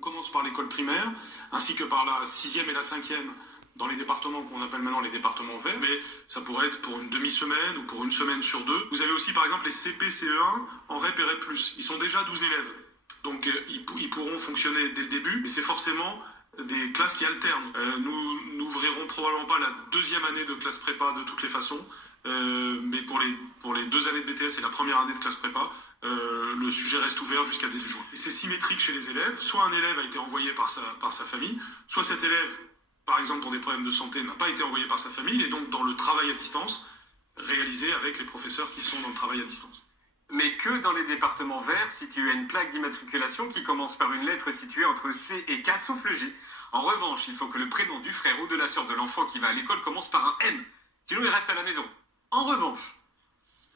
commence par l'école primaire, ainsi que par la 6e et la 5e dans les départements qu'on appelle maintenant les départements verts, mais ça pourrait être pour une demi-semaine ou pour une semaine sur deux. Vous avez aussi par exemple les CP, CE1 en REP et REP+. Ils sont déjà 12 élèves, donc ils pourront fonctionner dès le début, mais c'est forcément des classes qui alternent. Nous n'ouvrirons probablement pas la deuxième année de classe prépa de toutes les façons, mais pour les 2 années de BTS et la première année de classe prépa, le sujet reste ouvert jusqu'à début juin. Et c'est symétrique chez les élèves. Soit un élève a été envoyé par sa famille, soit cet élève, par exemple pour des problèmes de santé, n'a pas été envoyé par sa famille, il est donc dans le travail à distance, réalisé avec les professeurs qui sont dans le travail à distance. Mais que dans les départements verts, si tu as une plaque d'immatriculation qui commence par une lettre située entre C et K, sauf le G. En revanche, il faut que le prénom du frère ou de la sœur de l'enfant qui va à l'école commence par un M. Sinon, il reste à la maison. En revanche,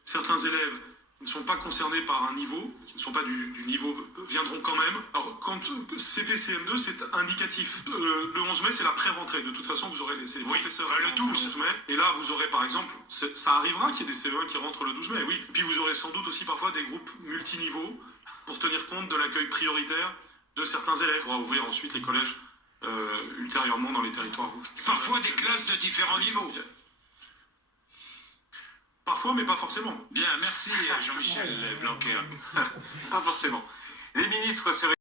certains élèves ne sont pas concernés par un niveau, qui ne sont pas du niveau, viendront quand même. Alors, quand CP, CM2, c'est indicatif. Le 11 mai, c'est la pré-rentrée. De toute façon, vous aurez les professeurs le 12 mai. Et là, vous aurez, par exemple, ça arrivera qu'il y ait des CE1 qui rentrent le 12 mai, oui. Et puis, vous aurez sans doute aussi parfois des groupes multiniveaux pour tenir compte de l'accueil prioritaire de certains élèves. On va ouvrir ensuite les collèges ultérieurement dans les territoires rouges. Parfois des classes de différents niveaux. Parfois, mais pas forcément. Bien, merci Jean-Michel Blanquer. pas forcément. Les ministres seraient